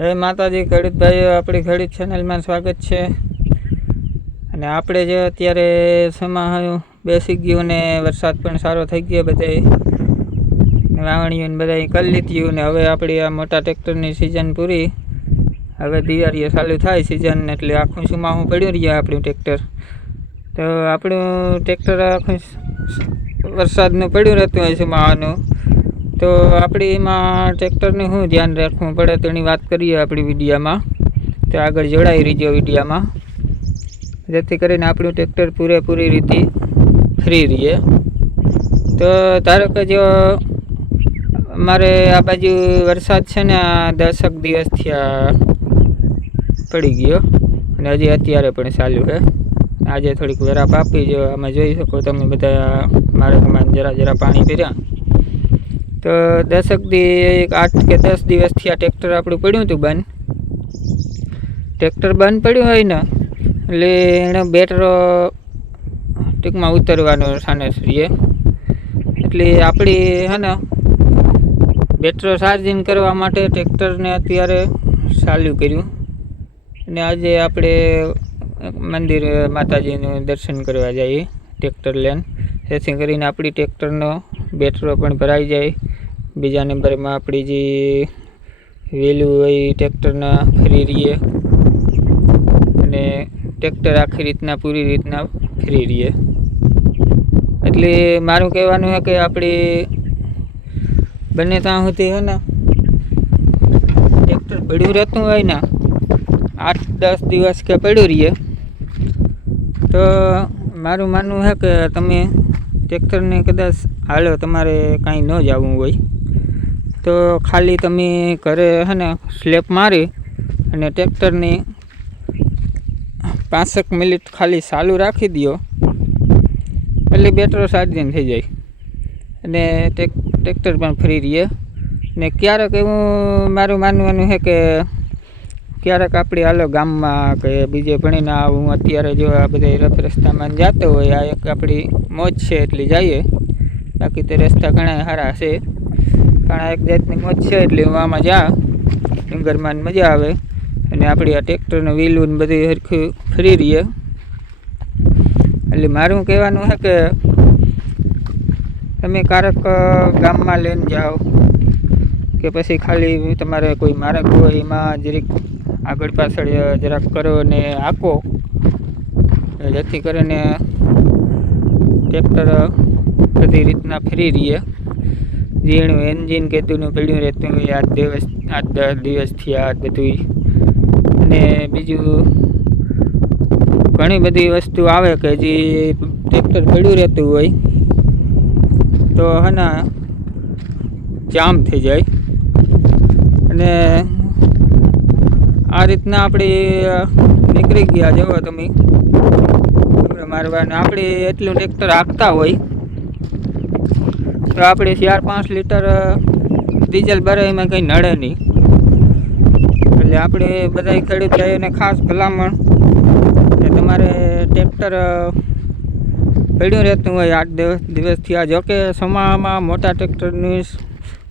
જય માતાજી ખેડૂત આપણી ખેડૂત ચેનલમાં સ્વાગત છે. અને આપણે જે અત્યારે સમાયું બેસી ગયું ને વરસાદ પણ સારો થઈ ગયો બધાય. વાવણીઓ ને બધાય કરી લીધું ને હવે આપણી આ મોટા ટ્રેક્ટરની સિઝન પૂરી. હવે દિવાળીઓ ચાલુ થાય સિઝન એટલે આખું સુમાહું પડ્યું રહ્યા આપણું ટ્રેક્ટર. તો આપણું ટ્રેક્ટર આખું વરસાદનું પડ્યું રહેતું હોય સુમાવાનું તો આપણે એમાં ટ્રેક્ટરને શું ધ્યાન રાખવું પડે તેની વાત કરીએ આપણી વિડીયામાં. તો આગળ જોડાઈ રહીજો વિડીયામાં. જેથી કરીને આપણું ટ્રેક્ટર પૂરેપૂરી રીતે ફ્રી રહીએ તો ધારો કે જો મારે આ બાજુ વરસાદ છે ને દસક દિવસથી આ પડી ગયો. અને હજી અત્યારે પણ ચાલુ છે. આજે થોડીક વરાપ આપી જો, આમાં જોઈ શકો તમે બધા માર્ગમાં જરા જરા પાણી પીર્યા તો દસક દી એક આઠ કે દસ દિવસથી આ ટ્રેક્ટર આપણું પડ્યું હતું બંધ. ટ્રેક્ટર બંધ પડ્યું હોય ને, એટલે એણે બેટરો ટૂંકમાં ઉતરવાનો સાને રહીએ એટલે આપણી હે ને, બેટરો ચાર્જિંગ કરવા માટે ટ્રેક્ટરને અત્યારે ચાલુ કર્યું. અને આજે આપણે મંદિર માતાજીનું દર્શન કરવા જઈએ, ટ્રેક્ટર લઈને. જેથી કરીને આપણી ટ્રેક્ટરનો બેટરો પણ ભરાઈ જાય. બીજા નંબરમાં આપણી જે વેલું હોય એ ટ્રેક્ટરના ફરી રહીએ. અને ટ્રેક્ટર આખી રીતના પૂરી રીતના ફરી રહીએ. એટલે મારું કહેવાનું છે કે આપણી બંને ત્યાં સુધી હે ને ટ્રેક્ટર પડ્યું રહેતું હોય ને, આઠ દસ દિવસ કે પડ્યું રહીએ, તો મારું માનવું છે કે તમે ટ્રેક્ટરને કદાચ હાલો તમારે કાંઈ ન જવું હોય. તો ખાલી તમે ઘરે હે ને સ્લેપ મારી અને ટ્રેક્ટરની પાંસઠ મિનિટ ખાલી ચાલુ રાખી દો એટલે બેટરો ચાર્જિંગ થઈ જાય. અને ટ્રેક્ટર પણ ફ્રી રહીએ. ને ક્યારેક એવું મારું માનવાનું છે કે ક્યારેક આપણે હાલો ગામમાં કે બીજે ભણીને આવું, અત્યારે જો આ બધા રફ રસ્તામાં જતો હોય, આ એક આપણી મોજ છે એટલી જઈએ. બાકી તો રસ્તા ઘણા સારા છે. પણ એક જાતની મોજ છે, એટલે આમાં જા. ડુંગરમાં મજા આવે. અને આપણી આ ટ્રેક્ટરનું વ્હીલું ને બધું સરખું ફરી રહીએ. એટલે મારું કહેવાનું છે કે તમે ક્યારેક ગામમાં લઈને જાઓ કે પછી ખાલી તમારે કોઈ માર્ગ હોય એમાં જરીક આગળ પાછળ જરાક કરો ને આંકો જેથી કરીને ટ્રેક્ટર બધી રીતના ફરી રહીએ. ઝીણું એન્જિન કેતુંનું પડ્યું રહેતું હોય આઠ દિવસ, આઠ દસ દિવસથી આ બધું અને બીજું ઘણી બધી વસ્તુ આવે કે જે ટ્રેક્ટર પડ્યું રહેતું હોય, તો હે જામ થઈ જાય. અને આ રીતના આપણે નીકળી ગયા જુઓ તમે. મારવાને. આપણે એટલું ટ્રેક્ટર હાંકતા હોય તો આપણે ચાર પાંચ લીટર ડીઝલ ભરે એમાં કંઈ નડે નહીં. એટલે આપણે બધા ખેડૂત ભાઈઓને ખાસ ભલામણ કે તમારે ટ્રેક્ટર પડ્યું રહેતું હોય આઠ દિવસ, દિવસથી આ જોકે સમામાં મોટા ટ્રેક્ટરનું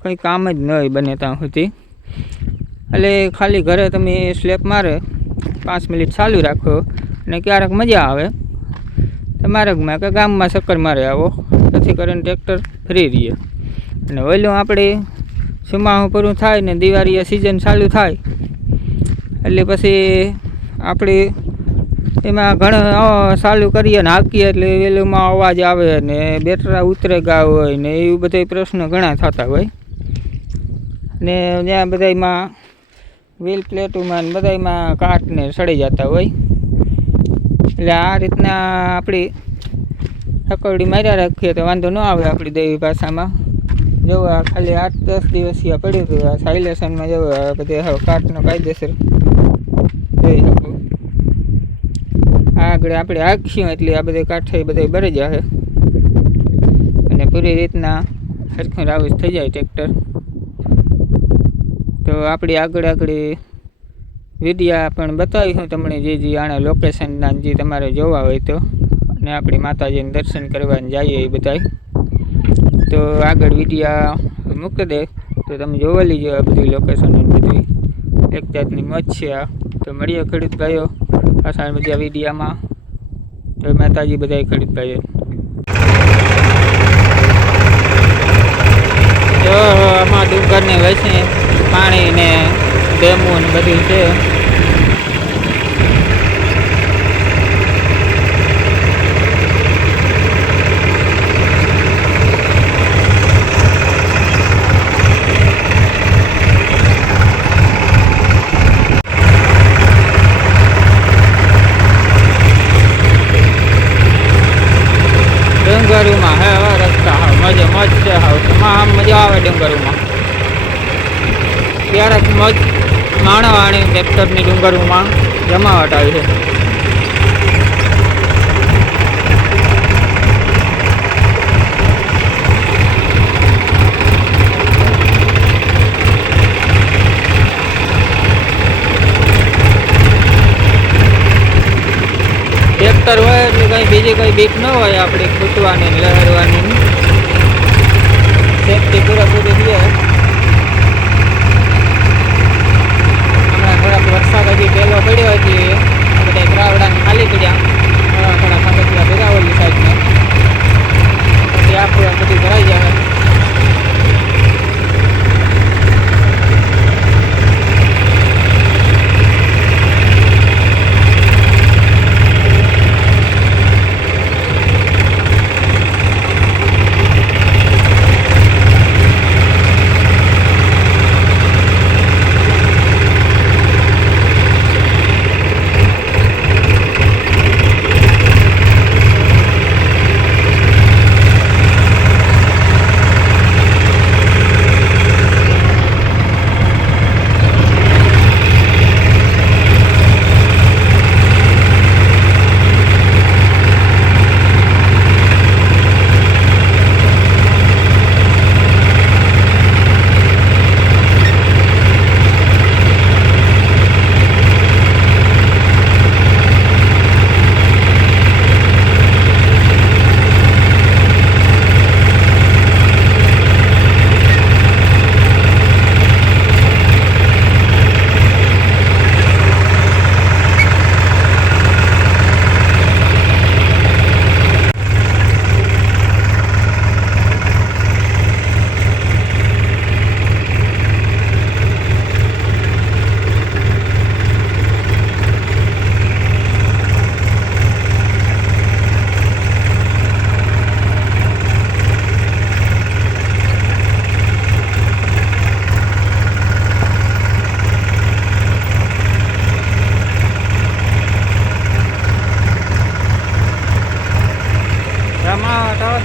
કંઈ કામ જ ન હોય બને ત્યાં સુધી. એટલે ખાલી ઘરે તમે સ્લેપ મારે, પાંચ મિનિટ ચાલુ રાખો અને ક્યારેક મજા આવે. માર્ગમાં કે ગામમાં ચક્કર મારે આવો. જેથી કરીને ટ્રેક્ટર ફ્રી રહીએ. અને ઓલું આપણે સુમાહું પૂરું થાય ને દિવાળીએ સિઝન ચાલુ થાય. એટલે પછી આપણે એમાં ઘણા ચાલુ કરીએ ને હાકીએ એટલે વહેલુંમાં અવાજ આવે ને બેટરા ઉતરે ગા હોય ને એવું બધા પ્રશ્નો ઘણા થતા હોય. ને ત્યાં બધામાં વ્હીલ પ્લેટોમાં ને બધામાં કાટને સડી જતા હોય. એટલે આ રીતના આપણી હકવડી માર્યા રાખીએ તો વાંધો ન આવે આપણી દેવી ભાષામાં. જો આ ખાલી આઠ દસ દિવસીય પડ્યું હતું, આ સાયલેશનમાં જો બધે કાટનો કાયદેસર જોઈ શકું. આગળ આપણે આખીશું એટલે આ બધે કાંઠે બધે ભરી જાય અને પૂરી રીતના સરખું રાવજ થઈ જાય ટ્રેક્ટર. તો આપણી આગળ આગળ વિડીયા પણ બતાવીશું તમને જે જે આના લોકેશનના જે તમારે જોવા હોય તો. અને આપણી માતાજીને દર્શન કરવાને જઈએ એ બધાય. તો આગળ વિડીયા મૂકી દે. તો તમે જોવા લીજો આ બધું લોકેશન બધી. એક જાતની મધ છે આ. તો મળીએ ખેડૂત ભાઈઓ. પાછા બધા વિડીયામાં. તો માતાજી બધા ખેડૂત ભાઈઓ. જો આમાં ડુંગરની વચ્ચે પાણી ને ડેમો ને બધું છે ડુંગરોમાં હે હવે રસ્તા હાવ મજા મજ છે એમાં આમ મજા આવે ડુંગરોમાં. ક્યારેક મજ માણવાની ટ્રેક્ટરની ડુંગરોમાં જમાવટ આવી છે. ટ્રેક્ટર હોય એટલે કંઈ બીજી કંઈ બીક ન હોય આપણે, ખૂટવાની લહેરવાની.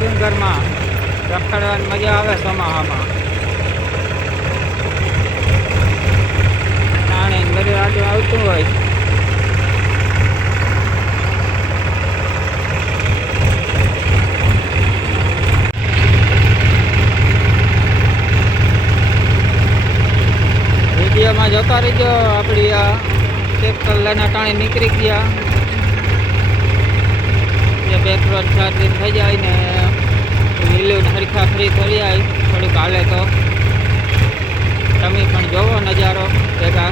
ડુંગરમાં રખડવાની મજા આવે બધું આવતું હોય. વિડીયોમાં જોતા રહીજો આપણી આ ટ્રેક્ટર લઈને ટાણી નીકળી ગયા. બે ત્રણ ચાર દિન થઈ જાય ને કિલોને હરખા ફરી ફરી આવી થોડુંક હાલે તો. તમે પણ જોવો નજારો ભેગા.